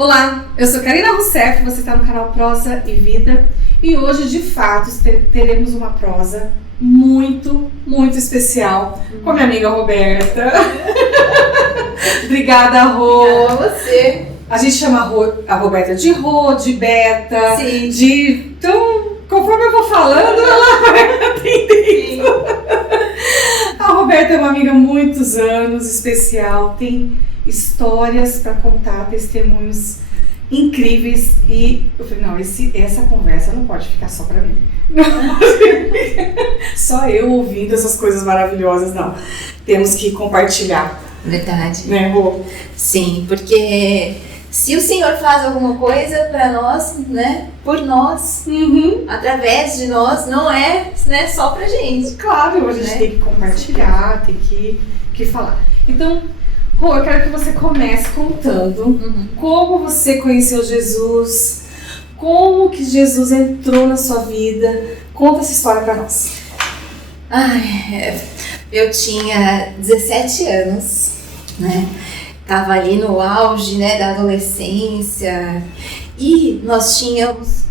Olá, eu sou Karina Rousseff, você está no canal Prosa e Vida e hoje de fato teremos uma prosa muito especial com a minha amiga Roberta. Obrigada, Rô. Obrigada a você. A gente chama a Roberta de Rô, de Beta, Sim. Então, conforme eu vou falando, ela vai atendendo. A Roberta é uma amiga há muitos anos, especial, tem histórias para contar, testemunhos incríveis e eu falei, não, essa conversa não pode ficar só para mim. Só eu ouvindo essas coisas maravilhosas, não. Temos que compartilhar. Verdade. Né, Rô? Sim, porque se o Senhor faz alguma coisa para nós, né, por nós, através de nós, não é, né, só pra gente. Claro, a gente tem que compartilhar, tem que falar. Então, Rô, eu quero que você comece contando como você conheceu Jesus, como que Jesus entrou na sua vida. Conta essa história pra nós. Eu tinha 17 anos, né? Tava ali no auge, né, da adolescência e nós tínhamos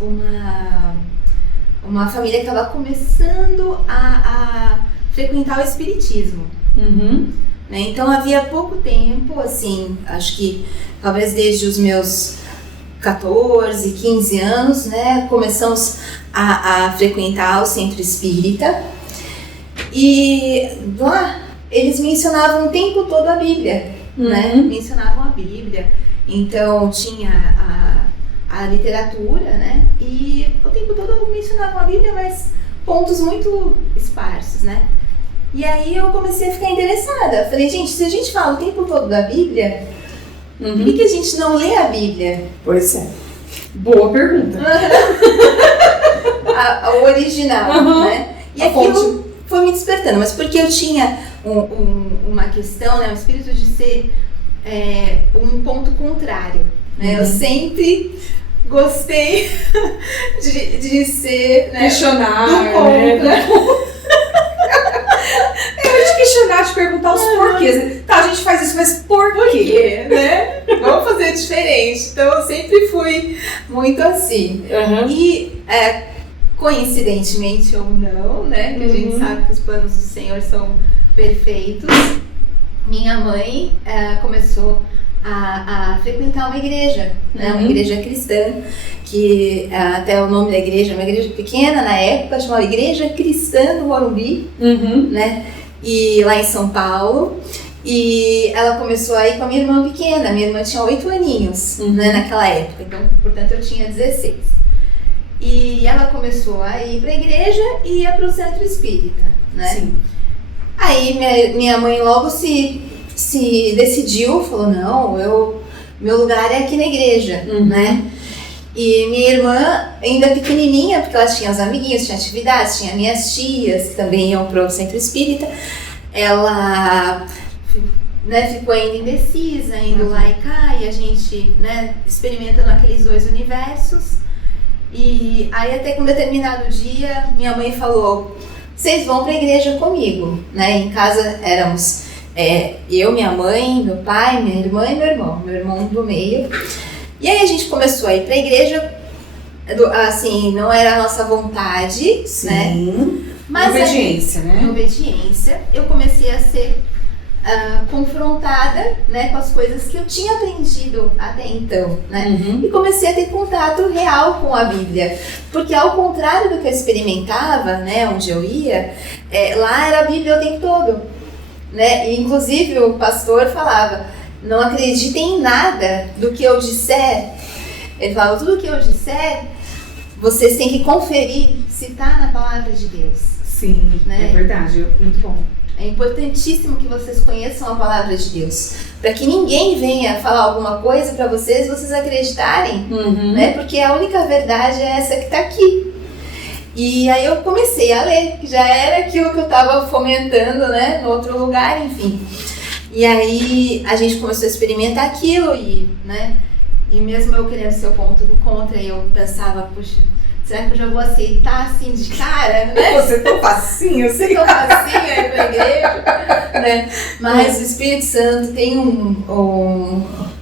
uma família que estava começando a frequentar o espiritismo. Né? Então havia pouco tempo, assim, acho que talvez desde os meus 14, 15 anos, né, começamos a frequentar o centro espírita e lá eles mencionavam o tempo todo a Bíblia, né? Mencionavam a Bíblia, então tinha a literatura, né? E o tempo todo mencionavam a Bíblia, mas pontos muito esparsos, né? E aí eu comecei a ficar interessada. Falei, gente, se a gente fala o tempo todo da Bíblia, por que a gente não lê a Bíblia? Pois é. Boa pergunta. O original, né? E aquilo foi me despertando, mas porque eu tinha uma questão, né? Um espírito de ser um ponto contrário, né? Eu sempre gostei de ser, né, questionar, do contra. Eu ia te questionar, te perguntar os porquês. Tá, a gente faz isso, mas por quê? Né? Vamos fazer diferente. Então eu sempre fui muito assim. E coincidentemente ou não, né? Que a gente sabe que os planos do Senhor são perfeitos. Minha mãe começou a frequentar uma igreja, né? Uma igreja cristã, que até o nome da igreja, uma igreja pequena na época, chamava Igreja Cristã do Morumbi, né? E lá em São Paulo. E ela começou a ir com a minha irmã pequena. Minha irmã tinha 8 aninhos, né, naquela época, então, portanto, eu tinha 16. E ela começou a ir para a igreja e ia para o centro espírita, né? Sim. Aí minha mãe logo se decidiu, falou, não, meu lugar é aqui na igreja, né? E minha irmã, ainda pequenininha, porque ela tinha os amiguinhos, tinha atividades, tinha minhas tias que também iam pro centro espírita, ela, né, ficou ainda indecisa, indo lá e cá, e a gente, né, experimentando aqueles dois universos. E aí até que um determinado dia, minha mãe falou, vocês vão pra igreja comigo, né? Em casa éramos eu, minha mãe, meu pai, minha irmã e meu irmão do meio. E aí a gente começou a ir pra igreja, assim, não era a nossa vontade, né? Mas obediência, né? Obediência. Eu comecei a ser confrontada, né, com as coisas que eu tinha aprendido até então, né? E comecei a ter contato real com a Bíblia. Porque ao contrário do que eu experimentava, né, onde eu ia, lá era a Bíblia o tempo todo, né? E, inclusive o pastor falava, não acreditem em nada do que eu disser. Ele falava, tudo que eu disser, vocês têm que conferir se está na palavra de Deus. Sim, né? É verdade, muito bom. É importantíssimo que vocês conheçam a palavra de Deus, para que ninguém venha falar alguma coisa para vocês acreditarem, né? Porque a única verdade é essa que está aqui. E aí eu comecei a ler, que já era aquilo que eu estava fomentando, né, no outro lugar, enfim. E aí a gente começou a experimentar aquilo e, né, e mesmo eu querendo ser o ponto do contra, eu pensava, puxa, será que eu já vou aceitar assim de cara, né? Você tão facinho, eu sei. Tão facinho aí pra igreja, né? Mas o Espírito Santo tem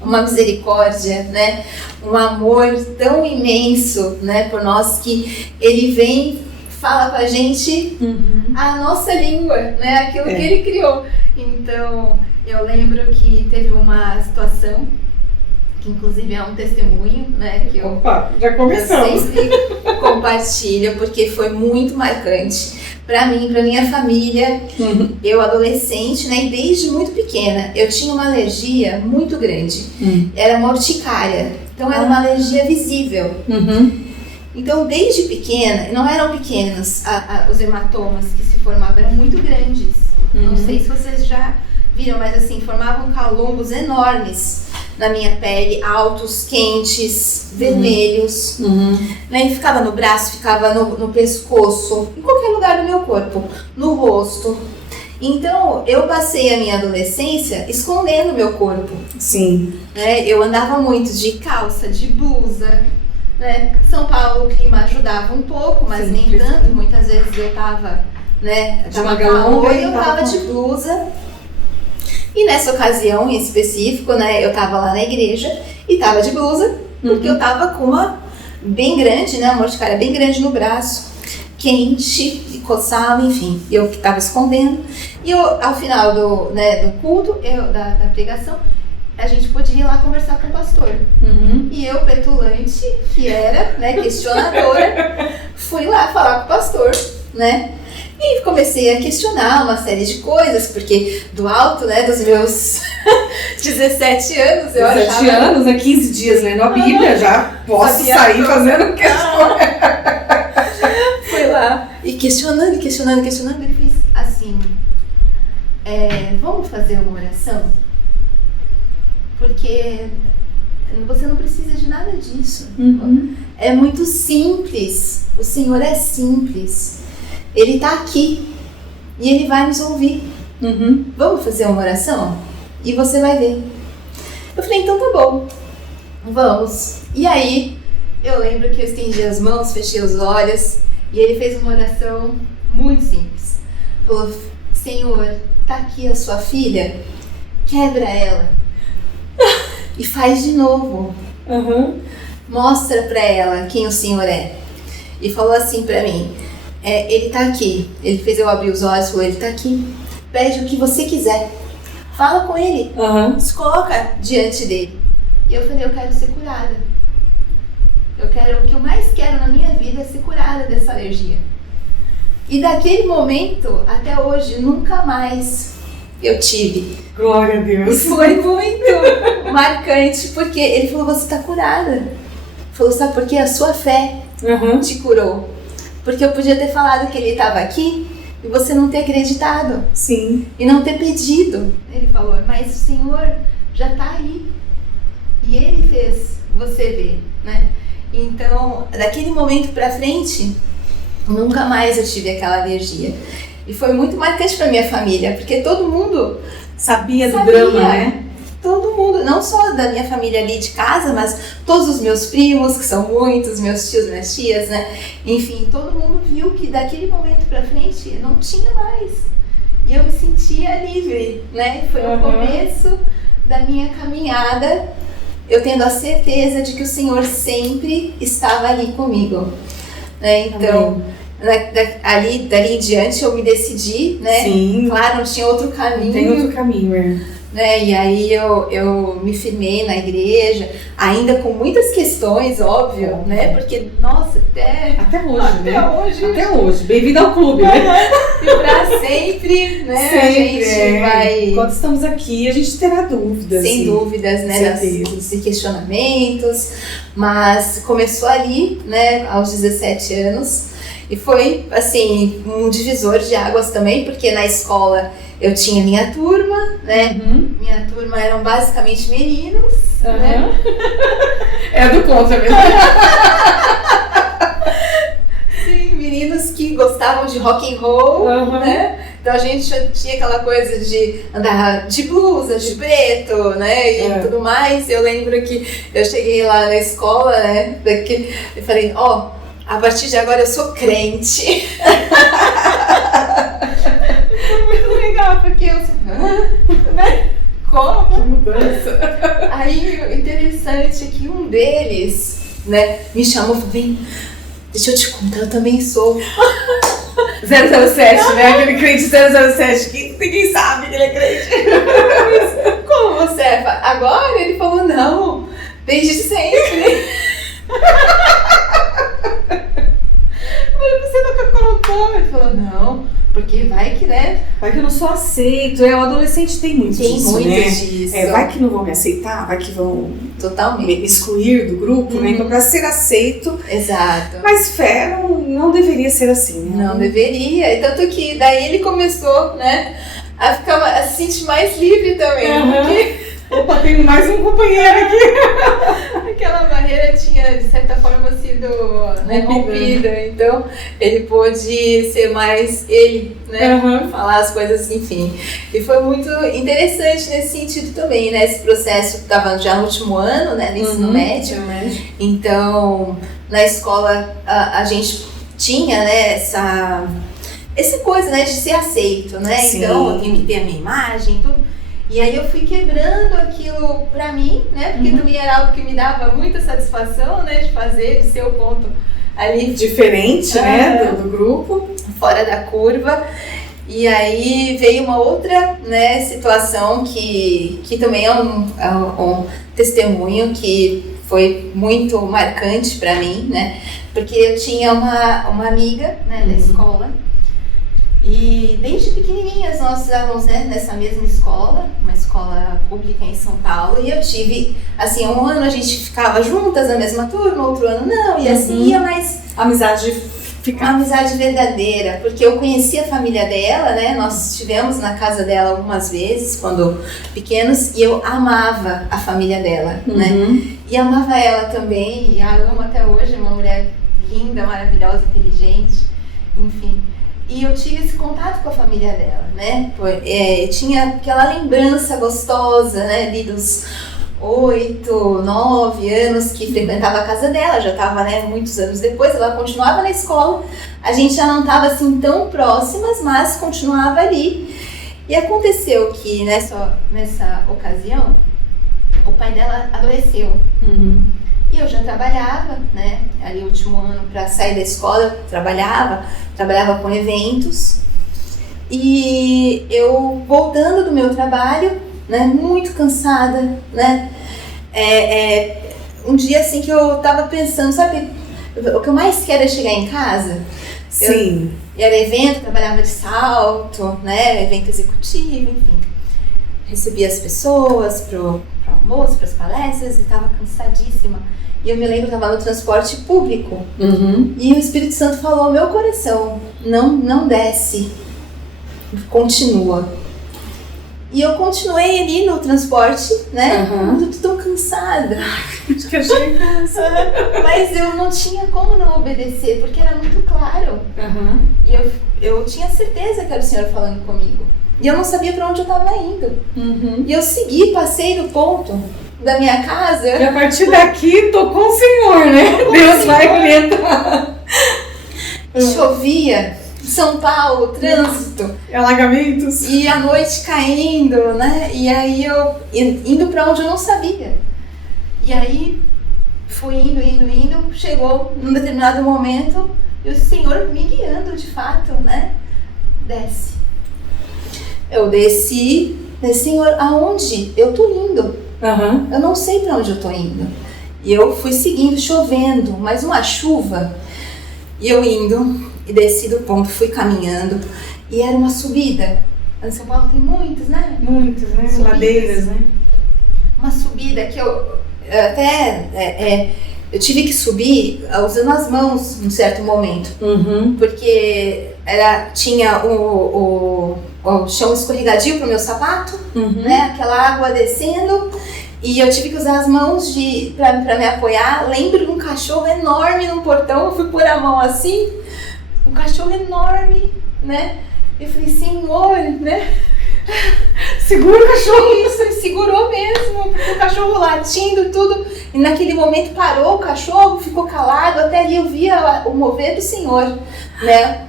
uma misericórdia, né? Um amor tão imenso, né, por nós, que ele vem, fala com a gente a nossa língua, né? Aquilo que ele criou. Então, eu lembro que teve uma situação, que inclusive é um testemunho, né? Que Opa, já começamos. Eu sempre compartilho, porque foi muito marcante para mim, para minha família. Eu adolescente, né? E desde muito pequena, eu tinha uma alergia muito grande. Era uma urticária. Então, era uma alergia visível. Então, desde pequena, não eram pequenos os hematomas que se formavam, eram muito grandes. Não sei se vocês já viram, mas assim, formavam calombos enormes na minha pele, altos, quentes, vermelhos. Né? E ficava no braço, ficava no pescoço, em qualquer lugar do meu corpo, no rosto. Então, eu passei a minha adolescência escondendo meu corpo. Sim. Né? Eu andava muito de calça, de blusa. Né? São Paulo, o clima ajudava um pouco, mas nem tanto. Muitas vezes eu tava, né, calor, e eu tava de blusa. E nessa ocasião em específico, né, eu tava lá na igreja e tava de blusa, porque eu tava com uma bem grande, né, uma urticária bem grande no braço, quente, e coçava, enfim, eu que tava escondendo. E eu, ao final do culto, da pregação, a gente podia ir lá conversar com o pastor. E eu, petulante, que era, né, questionadora, fui lá falar com o pastor, né? E comecei a questionar uma série de coisas, porque do alto, né, dos meus 17 anos, eu achava... 17 anos, né, 15 dias lendo a Bíblia, já posso sair fazendo questões. Fui lá e questionando, e fiz assim, vamos fazer uma oração? Porque você não precisa de nada disso. É muito simples. O Senhor é simples. Ele está aqui e Ele vai nos ouvir. Vamos fazer uma oração? E você vai ver. Eu falei, então tá bom, vamos. E aí, eu lembro que eu estendi as mãos, fechei os olhos, e ele fez uma oração muito simples. Falou, Senhor, tá aqui a sua filha, quebra ela e faz de novo. Mostra pra ela quem o Senhor é. E falou assim pra mim, ele tá aqui. Ele fez eu abrir os olhos e falou, ele tá aqui. Pede o que você quiser. Fala com ele. Se coloca diante dele. E eu falei, eu quero ser curada. O que eu mais quero na minha vida é ser curada dessa alergia. E daquele momento até hoje, nunca mais eu tive. Glória a Deus. E foi muito marcante, porque ele falou, você tá curada. Falou, sabe por quê? A sua fé te curou. Porque eu podia ter falado que ele estava aqui e você não ter acreditado. Sim. E não ter pedido. Ele falou, mas o Senhor já está aí. E Ele fez você ver, né? Então, daquele momento pra frente, nunca mais eu tive aquela alergia. E foi muito marcante pra minha família, porque todo mundo sabia do drama, né? Todo mundo, não só da minha família ali de casa, mas todos os meus primos, que são muitos, meus tios, minhas tias, né? Enfim, todo mundo viu que daquele momento pra frente não tinha mais. E eu me sentia livre, né? Foi o começo da minha caminhada, eu tendo a certeza de que o Senhor sempre estava ali comigo. Né? Então, dali em diante eu me decidi, né? Sim. Claro, não tinha outro caminho. Tem outro caminho, Né? E aí eu me firmei na igreja, ainda com muitas questões, óbvio, né? Porque, nossa, até hoje. Bem-vindo ao clube, né? E pra sempre, né? Sempre, a gente vai... Enquanto estamos aqui, a gente terá dúvidas. Sem dúvidas, né? E questionamentos. Mas começou ali, né? Aos 17 anos. E foi, assim, um divisor de águas também, porque na escola eu tinha minha turma, né? Minha turma eram basicamente meninos, né? É do contra mesmo. Sim, meninos que gostavam de rock and roll, né? Então a gente tinha aquela coisa de andar de blusa, de preto, né? E tudo mais. Eu lembro que eu cheguei lá na escola, né? Eu falei, a partir de agora eu sou crente. Foi muito legal, porque eu, né? como? Que mudança. Aí, o interessante é que um deles, né, me chamou e falou, vem, deixa eu te contar, eu também sou 007, né? Aquele crente 007 que ninguém sabe que ele é crente. Como você é? Agora? Ele falou, não, desde sempre. Mas você nunca contou? Ele falou, não, porque vai que, né? Vai que eu não sou aceito. O adolescente tem muito disso, muito né? disso. Vai que não vão me aceitar, vai que vão Totalmente. me excluir do grupo, né? Então, para ser aceito. Exato. Mas fé não deveria ser assim, né? Não deveria. E tanto que daí ele começou, né, a se sentir mais livre também. Porque Opa, tem mais um companheiro aqui. aquela barreira tinha, de certa forma, sido, né, rompida. Então, ele pôde ser mais ele, né? Falar as coisas, enfim. E foi muito interessante nesse sentido também, né? Esse processo estava já no último ano, né, do ensino médio. Então, na escola, a gente tinha, né, essa coisa, né, de ser aceito, né? Sim. Então, eu tenho que ter a minha imagem, tudo. E aí eu fui quebrando aquilo pra mim, né? Porque também era algo que me dava muita satisfação, né? De fazer, de ser o ponto ali diferente, né? Do grupo. Fora da curva. E aí veio uma outra, né, situação que também é um testemunho que foi muito marcante pra mim, né? Porque eu tinha uma amiga, né, da escola. E desde pequenininhas nós estávamos, né, nessa mesma escola, uma escola pública em São Paulo, e eu tive, assim, um ano a gente ficava juntas na mesma turma, outro ano não, e assim ia, mas amizade uma amizade verdadeira, porque eu conhecia a família dela, né, nós estivemos na casa dela algumas vezes, quando pequenos, e eu amava a família dela, né, e amava ela também, e a amo até hoje, uma mulher linda, maravilhosa, inteligente, enfim. E eu tive esse contato com a família dela, né? Tinha aquela lembrança gostosa, né? Ali dos 8, 9 anos que frequentava a casa dela, já estava, né, muitos anos depois, ela continuava na escola. A gente já não estava assim tão próximas, mas continuava ali. E aconteceu que nessa ocasião, o pai dela adoeceu. E eu já trabalhava, né, ali o último ano para sair da escola, eu trabalhava com eventos. E eu voltando do meu trabalho, né, muito cansada, né, um dia assim que eu tava pensando, sabe, o que eu mais quero é chegar em casa. Sim. Era evento, trabalhava de salto, né, evento executivo, enfim. Recebia as pessoas pro almoço, para as palestras, e estava cansadíssima. E eu me lembro que estava no transporte público. E o Espírito Santo falou ao meu coração, não desce, continua. E eu continuei ali no transporte, né? Eu tô tão cansada. Acho que eu cheguei em casa. Mas eu não tinha como não obedecer, porque era muito claro. E eu tinha certeza que era o Senhor falando comigo. E eu não sabia para onde eu estava indo. E eu segui, passei do ponto da minha casa. E a partir daqui, tô com o Senhor, né? Deus vai orientar. Chovia, São Paulo, trânsito. Alagamentos. E a noite caindo, né? E aí eu indo para onde eu não sabia. E aí fui indo, chegou num determinado momento e o Senhor me guiando de fato, né? Desce. Eu desci, Senhor, aonde eu tô indo? Eu não sei para onde eu tô indo. E eu fui seguindo, chovendo, mas uma chuva. E eu indo, e desci do ponto, fui caminhando. E era uma subida. Em São Paulo tem muitos, né? Muitos, né? Subidas. Ladeiras, né? Uma subida que eu até... eu tive que subir usando as mãos num certo momento. Porque tinha o chão escorregadio pro meu sapato, né? Aquela água descendo, e eu tive que usar as mãos pra me apoiar. Lembro de um cachorro enorme no portão, eu fui pôr a mão assim, um cachorro enorme, né? Eu falei, Senhor, né? Segura o cachorro. Isso, ele segurou mesmo, porque o cachorro latindo, tudo. E naquele momento parou o cachorro, ficou calado, até ali eu via o mover do Senhor, né?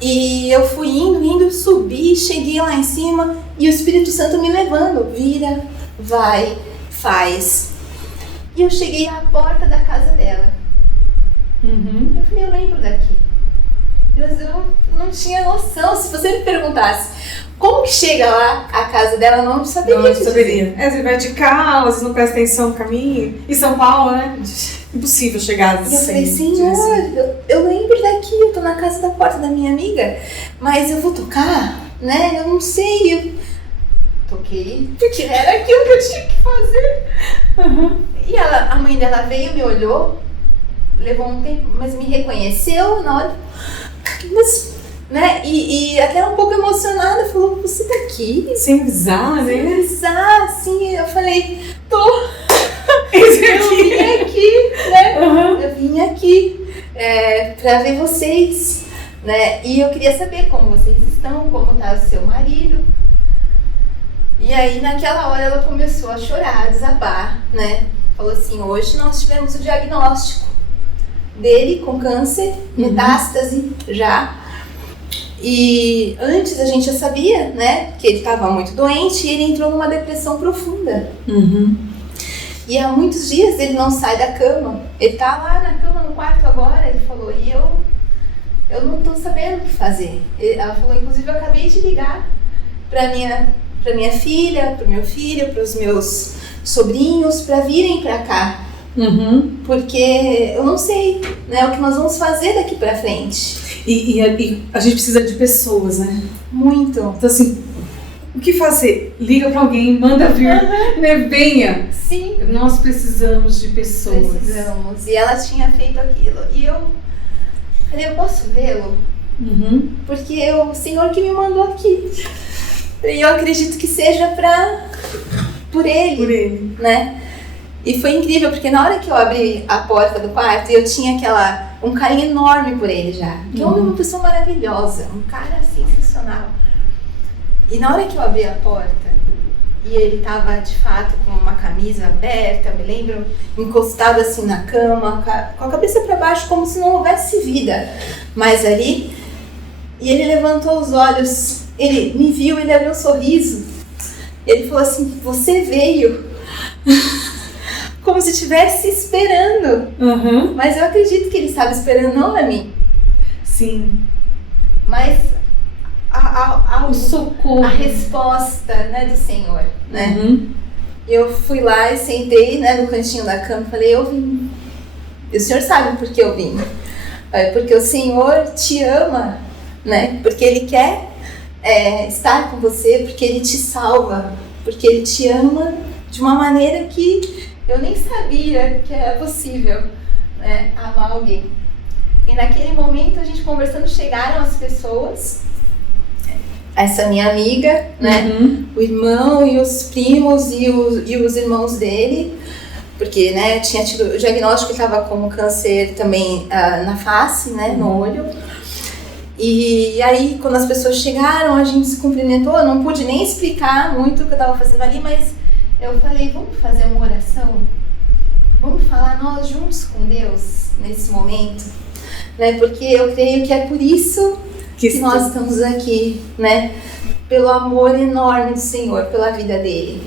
E eu fui indo, subi, cheguei lá em cima e o Espírito Santo me levando. Vira, vai, faz. E eu cheguei à porta da casa dela. Eu falei, eu lembro daqui. Mas eu não tinha noção. Se você me perguntasse como que chega lá a casa dela, eu não saberia. Não saberia. Você vai de carro, você não presta atenção no caminho. Em São Paulo, né? Impossível chegar assim. E eu falei, Senhor, eu lembro daqui, eu tô na casa da porta da minha amiga, mas eu vou tocar, né? Eu não sei. Eu toquei, porque era aquilo que eu tinha que fazer. E a mãe dela veio, me olhou, levou um tempo, mas me reconheceu na hora. Mas, né? E até um pouco emocionada, falou, você tá aqui? Sem avisar, né? Sem avisar, assim, eu falei, tô. Eu vim aqui, né? Eu vim aqui pra ver vocês, né? E eu queria saber como vocês estão, como tá o seu marido. E aí, naquela hora, ela começou a chorar, a desabar, né? Falou assim, hoje nós tivemos o diagnóstico dele com câncer, metástase já. E antes a gente já sabia, né, que ele estava muito doente e ele entrou numa depressão profunda. E há muitos dias ele não sai da cama. Ele tá lá na cama no quarto agora, ele falou, e eu não tô sabendo o que fazer. Ela falou, inclusive eu acabei de ligar pra minha filha, pro meu filho, pros meus sobrinhos, pra virem pra cá. Porque eu não sei, né, o que nós vamos fazer daqui pra frente. E a gente precisa de pessoas, né? Muito. Então assim, o que fazer? Liga pra alguém, manda vir, né? Venha. Sim. Nós precisamos de pessoas. Precisamos. E ela tinha feito aquilo. E eu falei, eu posso vê-lo? Porque é o Senhor que me mandou aqui. E eu acredito que seja por Ele. Né? E foi incrível, porque na hora que eu abri a porta do quarto, eu tinha um carinho enorme por ele já. Porque é uma pessoa maravilhosa, um cara sensacional. E na hora que eu abri a porta, e ele tava de fato com uma camisa aberta, eu me lembro, encostado assim na cama, com a cabeça para baixo, como se não houvesse vida mais ali. E ele levantou os olhos, ele me viu, ele abriu um sorriso. Ele falou assim, você veio. Como se estivesse esperando. Mas eu acredito que ele estava esperando não a mim. Sim. Mas o socorro. A resposta, né, do Senhor, né? Eu fui lá e sentei, né, no cantinho da cama e falei, eu vim. E o Senhor sabe por que eu vim. Porque o Senhor te ama, né? Porque Ele quer estar com você, porque Ele te salva, porque Ele te ama de uma maneira que eu nem sabia que era possível, né, amar alguém. E naquele momento, a gente conversando, chegaram as pessoas, essa minha amiga, né, o irmão e os primos e os irmãos dele, porque, né, tinha tido o diagnóstico que estava com câncer também na face, né, no olho. E aí, quando as pessoas chegaram, a gente se cumprimentou. Eu não pude nem explicar muito o que eu estava fazendo ali, mas eu falei, vamos fazer uma oração? Vamos falar nós juntos com Deus nesse momento? Né? Porque eu creio que é por isso que nós estamos aqui, né? Pelo amor enorme do Senhor, pela vida dele.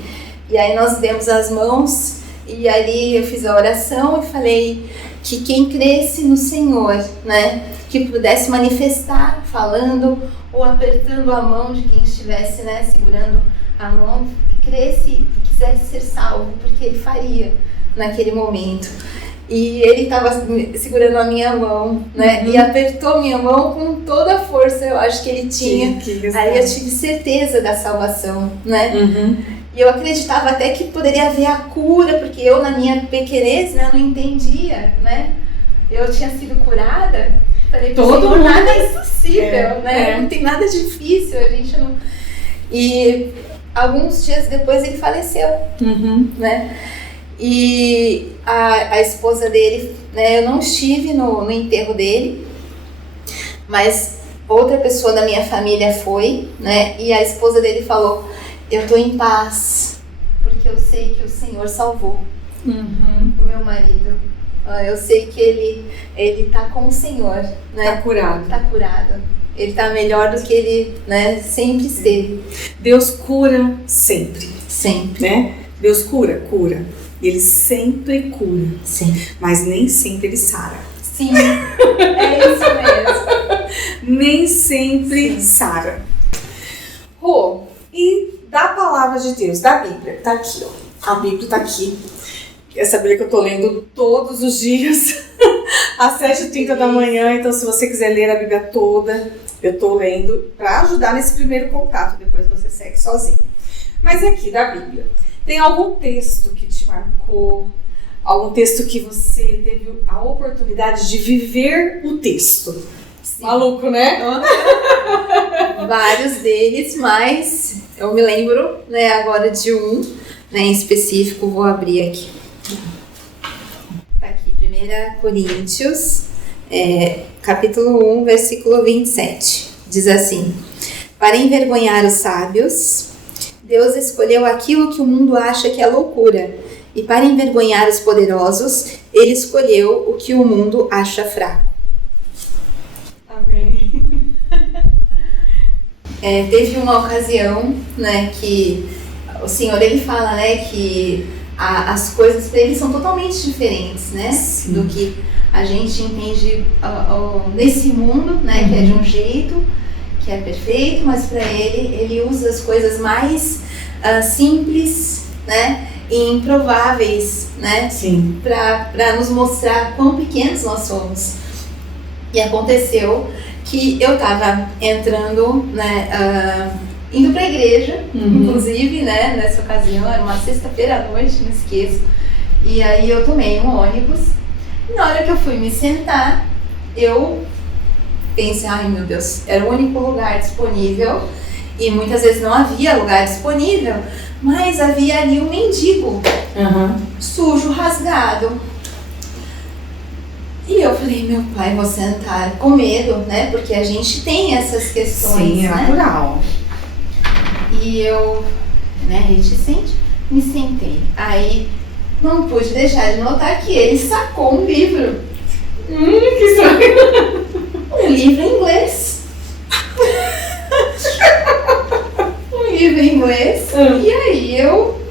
E aí nós demos as mãos e ali eu fiz a oração e falei que quem cresce no Senhor, né? Que pudesse manifestar falando ou apertando a mão de quem estivesse, né, segurando a mão, que cresce e quisesse ser salvo, porque ele faria naquele momento. E ele estava segurando a minha mão, né, e apertou minha mão com toda a força, eu acho que ele tinha. Aí eu tive certeza da salvação, né. E eu acreditava até que poderia haver a cura, porque eu, na minha pequenez, né, não entendia, né. Eu tinha sido curada. Falei, todo mundo, nada é impossível, né? Não tem nada difícil, a gente não... E alguns dias depois ele faleceu, né? E a esposa dele, né? Eu não estive no enterro dele, mas outra pessoa da minha família foi, né? E a esposa dele falou, eu tô em paz, porque eu sei que o Senhor salvou o meu marido. Eu sei que ele tá com o Senhor, né? Tá curado. Tá curado. Ele tá melhor do que ele, né, sempre esteve. Deus cura sempre, Sempre. né? Deus cura. E Ele sempre cura, Sim. mas nem sempre Ele sara. Sim, é isso mesmo. Nem sempre sara. Rô, e da palavra de Deus, da Bíblia, tá aqui, ó. A Bíblia tá aqui. Essa Bíblia que eu tô lendo todos os dias, às 7h30 da manhã. Então, se você quiser ler a Bíblia toda, eu tô lendo para ajudar nesse primeiro contato. Depois você segue sozinho. Mas aqui, da Bíblia, tem algum texto que te marcou? Algum texto que você teve a oportunidade de viver o texto? Sim. Maluco, né? Vários deles, mas eu me lembro, né, agora de um, né, em específico, vou abrir aqui. Tá aqui, 1 Coríntios, capítulo 1, versículo 27. Diz assim: para envergonhar os sábios, Deus escolheu aquilo que o mundo acha que é loucura, e para envergonhar os poderosos, Ele escolheu o que o mundo acha fraco. Amém. Teve uma ocasião, né, que o Senhor, Ele fala, né, que as coisas para Ele são totalmente diferentes, né, Sim. do que a gente entende nesse mundo, né, que é de um jeito, que é perfeito, mas para Ele usa as coisas mais simples, né, e improváveis, né, Sim. para nos mostrar quão pequenos nós somos. E aconteceu que eu estava entrando, né, indo para a igreja, inclusive, né, nessa ocasião, era uma sexta-feira à noite, não esqueço. E aí eu tomei um ônibus, e na hora que eu fui me sentar, eu pensei, ai meu Deus, era o único lugar disponível, e muitas vezes não havia lugar disponível, mas havia ali um mendigo, sujo, rasgado. E eu falei, meu pai, vou sentar com medo, né? Porque a gente tem essas questões, Sim, é né? natural. E eu, né, reticente, me sentei. Aí não pude deixar de notar que ele sacou um livro. Que estranho. Um livro em inglês. Um livro em inglês. E aí eu,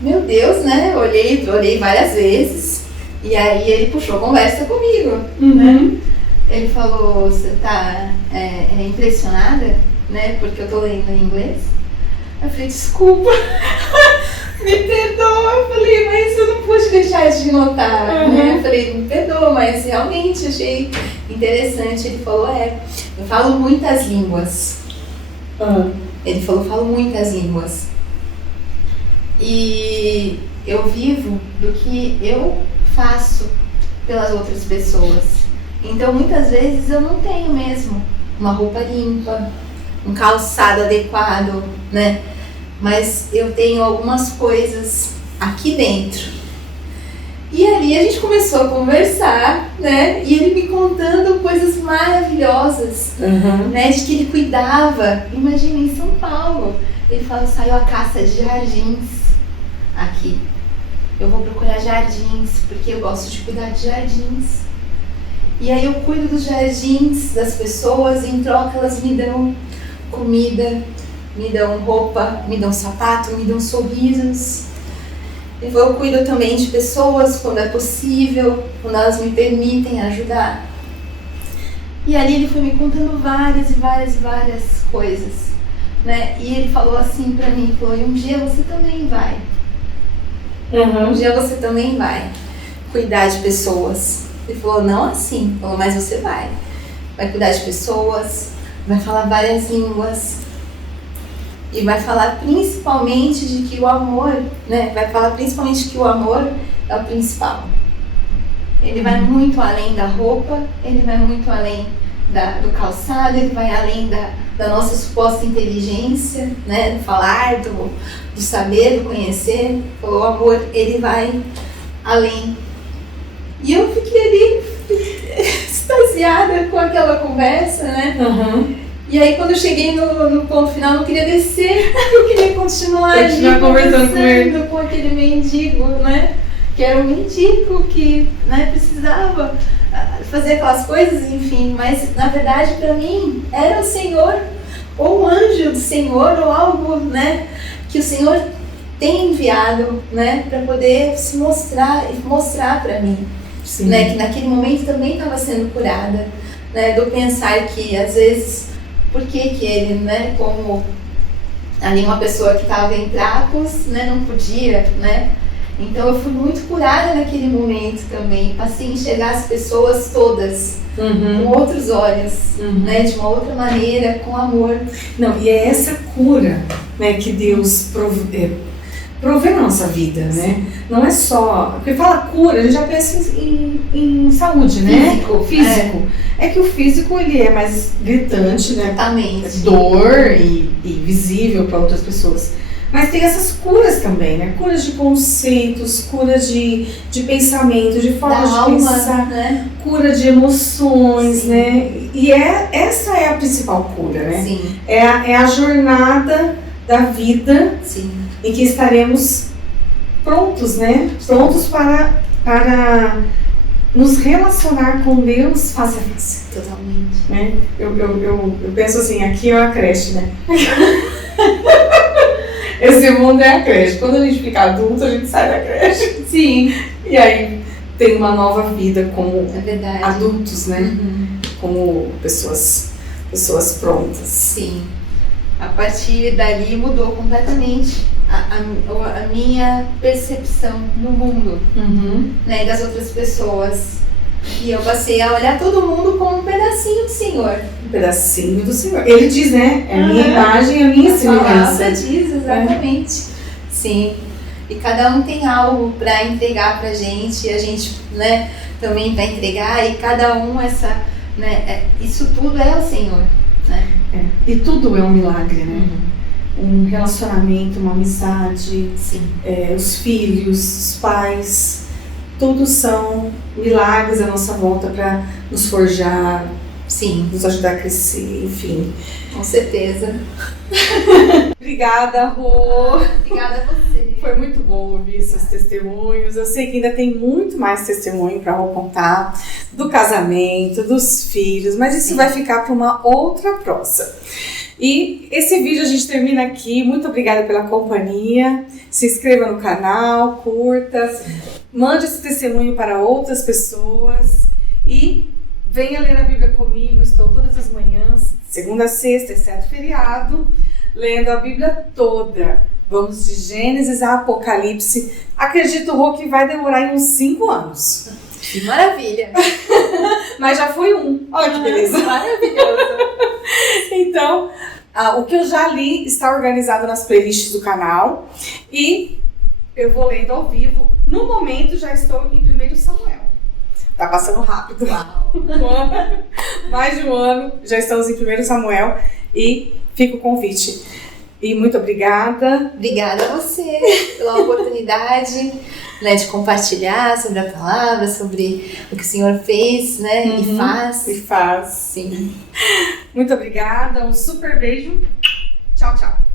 meu Deus, né? Olhei várias vezes. E aí ele puxou conversa comigo, né? Ele falou, você tá impressionada, né? Porque eu tô lendo em inglês. Eu falei, desculpa, me perdoa. Eu falei, mas eu não pude deixar de notar, né? Eu falei, me perdoa, mas realmente achei interessante. Ele falou, eu falo muitas línguas. Ele falou, falo muitas línguas. E eu vivo do que eu faço pelas outras pessoas. Então muitas vezes eu não tenho mesmo uma roupa limpa, um calçado adequado, né? Mas eu tenho algumas coisas aqui dentro. E ali a gente começou a conversar, né? E ele me contando coisas maravilhosas, né? De que ele cuidava. Imagina, em São Paulo, ele falou, saiu a caça de jardins aqui. Eu vou procurar jardins, porque eu gosto de cuidar de jardins. E aí eu cuido dos jardins das pessoas, e em troca elas me dão comida, me dão roupa, me dão sapato, me dão sorrisos. Eu cuido também de pessoas quando é possível, quando elas me permitem ajudar. E ali ele foi me contando várias e várias e várias coisas, né? E ele falou assim pra mim, falou, e um dia você também vai. Um dia você também vai cuidar de pessoas. Ele falou, não assim, falou, mas você vai cuidar de pessoas, vai falar várias línguas e vai falar principalmente de que o amor, né, vai falar principalmente que o amor é o principal. Ele vai muito além da roupa, ele vai muito além do calçado, ele vai além da nossa suposta inteligência, né, do falar, do saber, do conhecer. O amor, ele vai além. E eu fiquei ali extasiada com aquela conversa, né? E aí quando eu cheguei no ponto final, eu não queria descer, eu queria continuar ali conversando com aquele mendigo, né? Que era um mendigo que, né, precisava fazer aquelas coisas, enfim, mas na verdade para mim era o Senhor, ou o anjo do Senhor, ou algo, né, que o Senhor tem enviado, né, para poder se mostrar e mostrar para mim, né, que naquele momento também estava sendo curada, né, do pensar que às vezes, por que ele, né, como ali uma pessoa que estava em trapos, né, não podia, né. Então eu fui muito curada naquele momento também, passei a enxergar as pessoas todas com outros olhos, né, de uma outra maneira, com amor. Não, e é essa cura, né, que Deus provê na nossa vida, né? Não é só... Porque fala cura, a gente já pensa em saúde, né? Físico. É que o físico, ele é mais gritante, né? Exatamente. Dor e visível para outras pessoas. Mas tem essas curas também, né? Curas de conceitos, curas de pensamento, de forma de alma, pensar, né? Cura de emoções, né? E essa é a principal cura, né? Sim. É a jornada da vida. Sim. Em que estaremos prontos, né? Prontos para nos relacionar com Deus face a face. Totalmente. Né? Eu penso assim, aqui é a creche, né? Esse mundo é a creche. Quando a gente fica adulto, a gente sai da creche. Sim. E aí tem uma nova vida como adultos, né? Como pessoas prontas. Sim. A partir dali mudou completamente a minha percepção do mundo, né, das outras pessoas. E eu passei a olhar todo mundo como um pedacinho do Senhor. Um pedacinho do Senhor. Ele diz, né? É a minha imagem, a minha semelhança. A palavra diz, exatamente. Sim. E cada um tem algo para entregar pra gente, e a gente, né, também vai entregar, e cada um isso tudo é o Senhor, né? E tudo é um milagre, né? Um relacionamento, uma amizade, os filhos, os pais, todos são milagres à nossa volta para nos forjar, nos ajudar a crescer, enfim. Com certeza. Obrigada, Rô. Obrigada a você. Foi muito bom ouvir seus testemunhos. Eu sei que ainda tem muito mais testemunho para Rô contar do casamento, dos filhos, mas isso vai ficar para uma outra prosa. E esse vídeo a gente termina aqui. Muito obrigada pela companhia. Se inscreva no canal, curta, mande esse testemunho para outras pessoas e venha ler a Bíblia comigo. Estou todas as manhãs, segunda a sexta, exceto feriado, lendo a Bíblia toda. Vamos de Gênesis a Apocalipse. Acredito, Rô, que vai demorar uns 5 anos. Que maravilha! Mas já foi um. Olha que beleza. Maravilhoso. Então, o que eu já li está organizado nas playlists do canal. E eu vou lendo ao vivo. No momento, já estou em 1 Samuel. Tá passando rápido. Uau. Mais de um ano, já estamos em 1 Samuel. E fica o convite. E muito obrigada. Obrigada a você pela oportunidade, né, de compartilhar sobre a palavra, sobre o que o Senhor fez, né, e faz. E faz. Sim. Muito obrigada, um super beijo. Tchau, tchau.